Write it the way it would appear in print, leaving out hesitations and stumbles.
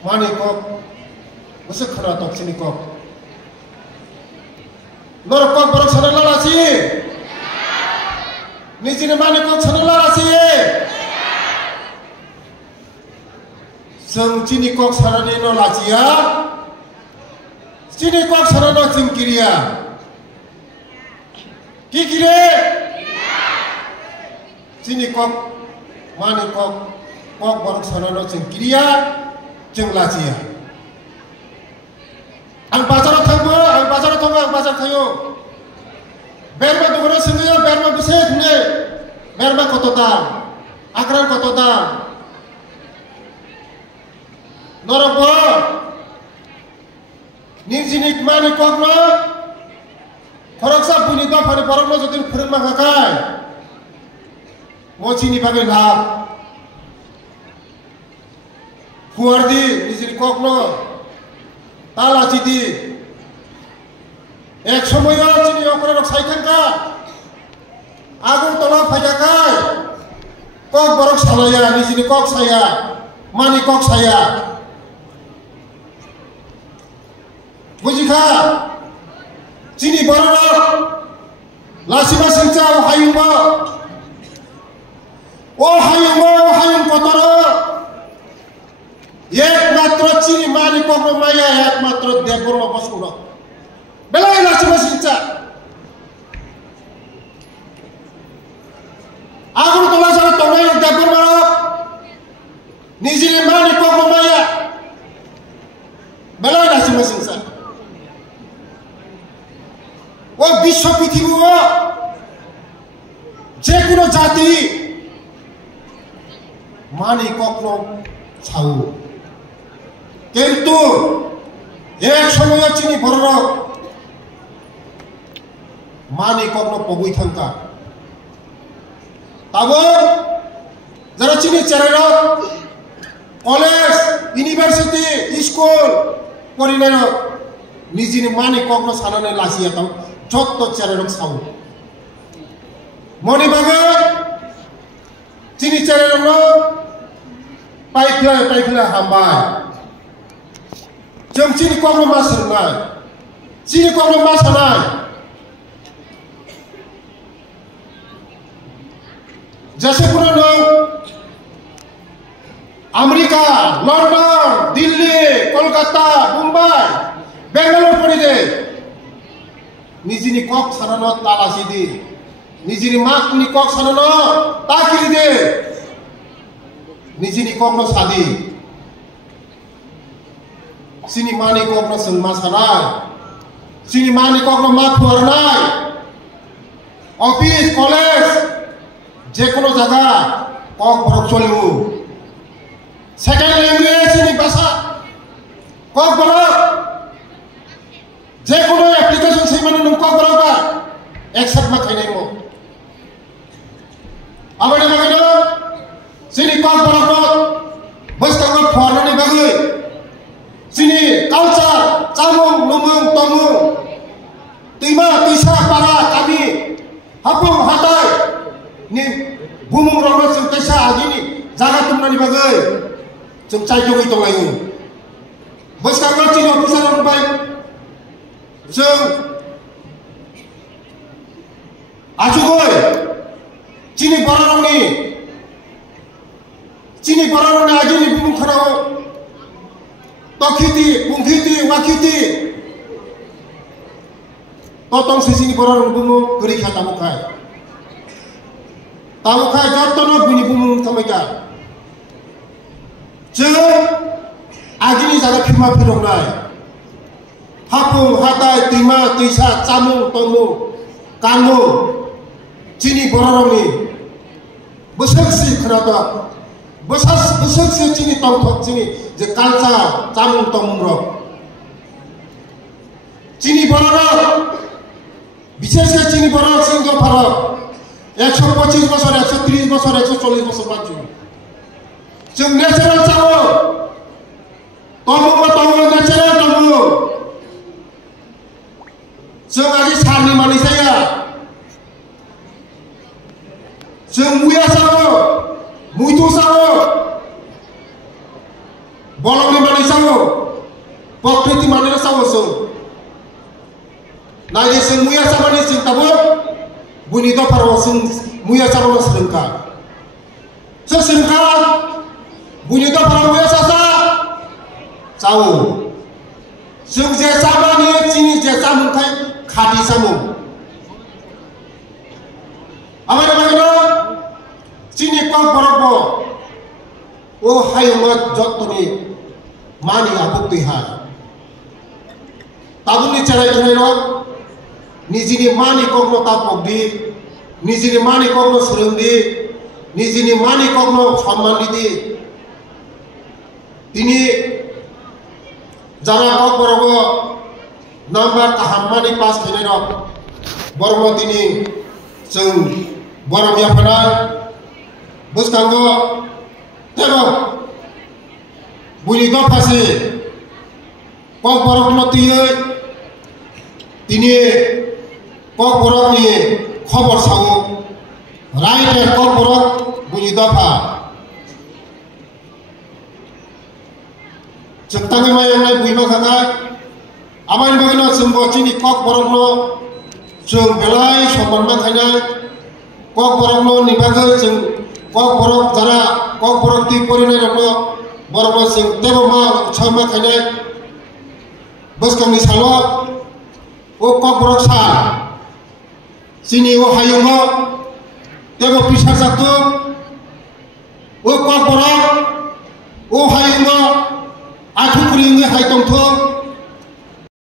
Manikok, masa kena tok sini kok. Norkok baru sana lalasi. Ni sini manikok sana lalasi. Seng sini kok sana ni no lalasi ya. Sini kok sana no singkiria. Kikire. Sini kok manikok kok baru sana no singkiria. Jeng lasia. Ang pasar thangbo, ang pasar kayo. Berma dugro singiya, berma bise dune. Berma kotoda, akran kotoda. Norabo. Ninsinik mani kokno. Koroksa buni do phane parokno jodin phurma kakai. Mochini bagai lab. Kuardi nisini kokno tala citi ek somoyo cini okore rok saikan ka agung tola fajakai kok borok salaya nisini kok saya mani kok saya bujika cini borok lasima singca hayung kotoro एकमात्र चिनी मानी पक्रो माया एकमात्र देवपुरमा बस्कुन बेलाय लाछि बसिन्छ आगुन तला जरा तंगाय देवपुरमा निजिले मानी पक्रो माया बेलाय लाछि बसिन्छ ओ विश्व पृथ्वीमा जे कुनो जाति मानी पक्रो छाउ কিন্তু এক সময় চিনি বড় মানে কখনো পগুই থাকা তাবো যারা চিনি চেরার কলেজ ইউনিভার্সিটি স্কুল পরিবার নিজের মানে কখনো সানানে লাসিয়া তাও যত চেরার সাউ মনে বাগে চিনি চেরার পাইফলা হামবাই जों चिनी कमनो मासनाय चिनी कमनो मासनाय जैसे पुरानो अमेरिका लंदन दिल्ली कोलकाता मुंबई बेंगलोर पड़े निजिनी कक सानानो तालासी दी निजिनी माकनी कक सानानो ताकिरी दे निजिनी कमनो सादी Sini mani kokno sengma sanai, sini mani kokno makwarnai, office, college, jekono jaga kok borok choliu. Second language sini bahasa kok borok, jekono application sini mana nung kok borok ba, accept mak ini mo. Abadi bagino, sini kok borok bo, bos kagak foreign ni bagi. Sini culture, camung, lumung, tomung, tima, tisa, para, kami, hapung, hatai, ni bumung rono sing tisa agini, jaga tumna ni bagai, sing cai jogi tongayu. Bos kagak cino bisa orang baik, sing acugoy, cini barang ni agini bumung kharao. Tokiti, pungkiti, wakiti, totong sisi borong bumu geri kata mukai. Tamukai jotono bini bumu tamika. Je, agini jaga firma firong nai. Hapung, hatai, tima, tisa, camung, tomu, kamu, cini borong ni. Beseksi kenapa? Beseksi cini tongtok cini. যে কালচার চামুন তমুন চিনি বড় বিশেষ করে চিনি বড় সিংহ ভারত 125 বছর 130 বছর 140 বছর বাঁচু जों ন্যাচারাল চাও তমু ন্যাচারাল তমু जों আজি সারনি মানিসায়া जों मुया सावो मुइथु सावो bolong ni mani sawo pokriti mani sawo so na je sing muya sama ni sing tabu bunyi to parwa sing muya sama selengka seselengka bunyi to parwa muya sasa sawo sing je sama ni sini je sama kai khati samu amara bagino sini kok borokbo o hayumat jotoni mani apuk tiha tabuni cerai cerai nijini mani kokno tapok di nijini mani kokno surung di nijini mani kokno সম্মান di ini jara kok borokbo number taham mani pas kene rok borokbo tini sing borok ya panai bus kanggo tero bunyi do pasi kok borok no tiye tini kok borok ni khobor sawo right kok borok bunyi do pa cektang mayang nai buima khakai amain bagino sembo chini kok borok no jeng belai sopan makanya kok borok no nibagal jeng kok borok jara kok borok ti porine no borok no sing tebo ma chama kanya bos kami salo o kok borok sa sini o hayungo tebo pisah satu o kok borok o hayungo atu kuringi hay tong